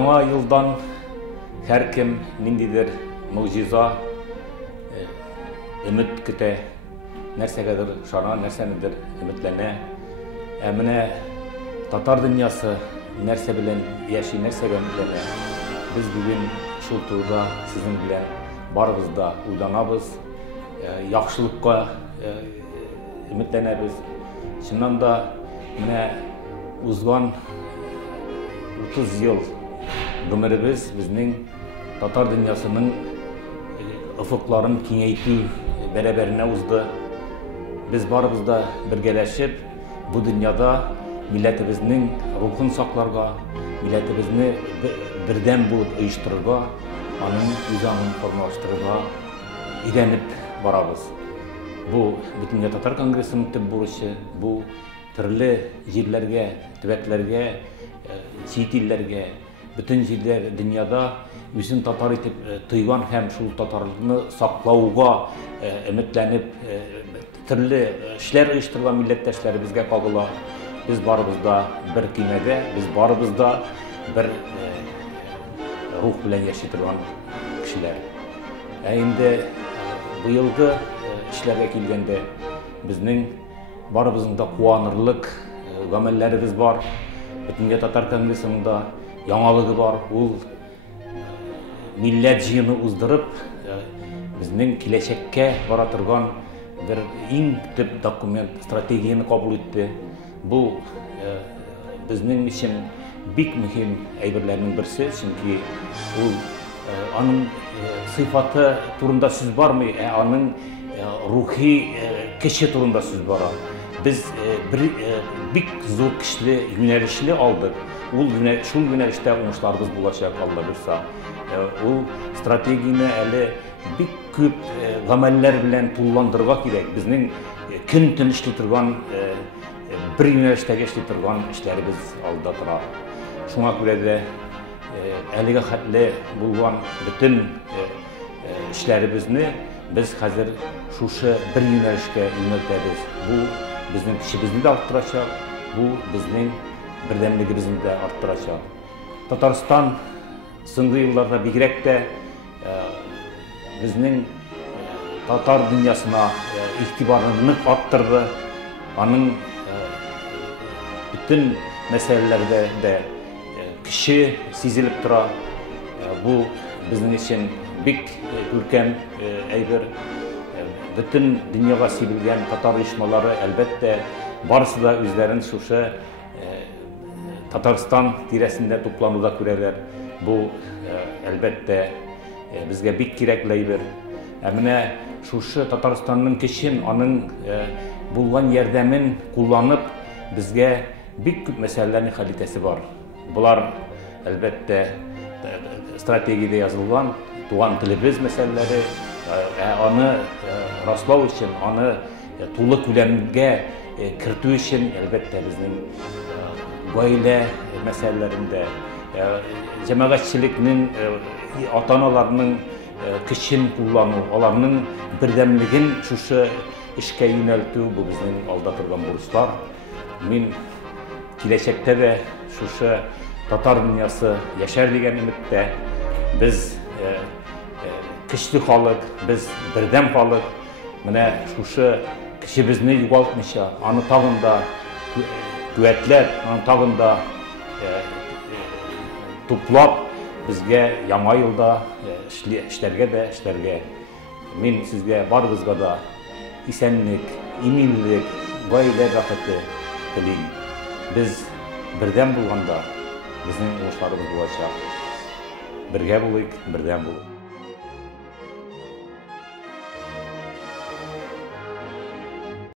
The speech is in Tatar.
Яңа елдан һәркем ниндидер могҗиза, өмет көтә, нәрсәгәдер шана, нәрсәнедер өметләнә. Менә татар дөньясы нәрсә белән яши, нәрсәгә өметләнә. Без бүген шул турыда сезнең белән барыбыз да уйланабыз, яхшылыкка өметләнәбез. Чыннан да менә узган 30 ел гомеребез безнең татар дөньясының офыкларын киңәйтү бәрабәренә узды. Без барыбыз да бергәләшеп бу дөньяда милләтебезнең рухын сакларга, милләтебезне бердәм булып оештырырга, аның үзаңын формалаштырырга өйрәнеп барабыз. Бу Бөтендөнья татар конгрессының төп бурычы, бу төрле җирләргә, төбәкләргә, чит илләргә, бөтен җирләр дөньяда үзен татар итеп тойган һәм шул татарлыкны саклауга өметләнеп төрле эшләр оештырган милләттәшләребезгә кагыла. Без барыбыз да бер көймәдә, без барыбыз да бер рух белән яши торган кешеләр. Инде быелгы эшләргә килгәндә безнең барыбызның да куанырлык гамәлләребез бар. Бөтендөнья татар конгрессының да яңалыгы бар. Ул милләт җыены уздырып, безнең киләчәккә бара торган бер иң төп документ, стратегияны кабул итте. Бу безнең өчен бик мөһим әйберләрнең берсе, чөнки ул аның сыйфаты турында сүз бармый, аның рухи кеше турында сүз бара. Без бик зур көчле юнәлешле алдык. Шул юнәлештә уңышларыбыз булачак, Алла бирса. Ул стратегияны әле бик күп гамәлләр белән тулыландырырга кирәк. Безнең көн-төн эшли торган, бер юнәлештәге эшли торган эшләребез алда тора. Шуңа күрә дә әлегә хәтле булган бөтен эшләребезне без хәзер шушы бер юнәлешкә юнәлтәбез. Бу безнең кешебезне дә арттырачак, бу безнең бердәмлегебезне дә арттырачак. Татарстан соңгы елларда бигрәк тә безнең татар дөньясына игътибарын нык арттырды. Аның бөтен мәсьәләләрдә дә кеше сизелеп тора. Бу безнең өчен бик күркәм әйбер. Бөтен дөньяга сибелгән татар оешмалары әлбәттә барысы да үзләрен шушы Татарстан тирәсендә туплануда күрәләр. Бу әлбәттә безгә бик кирәкле әйбер. Менә шушы Татарстанның көчен, аның булган ярдәмен кулланып, безгә бик күп мәсьәләләрне хәл итәсе бар. Булар әлбәттә стратегиядә язылган туган телебез мәсьәләләре, аны раслау өчен, аны тулы күләмгә кертү өчен әлбәттә безнең гаилә мәсьәләләрендә, җәмәгатьчелекнең, ата-аналарның көчен куллану, аларның бердәмлеген шушы эшкә юнәлтү, бу безнең алда торган бурычлар. Мин киләчәктә дә шушы татар дөньясы яшәр дигән өметтә, без көчле халык, без бердәм халык, менә шушы кешебезне югалтмыйча, аны тагын да куәтләп, аны тагын да туплап, безгә яңа елда эшләргә. Мин сезгә барыгызга да исәнлек, иминлек, гаилә бәхете телим. Без бердәм булганда безнең уңышларыбыз булачак. Бергә булыйк, бердәм булыйк.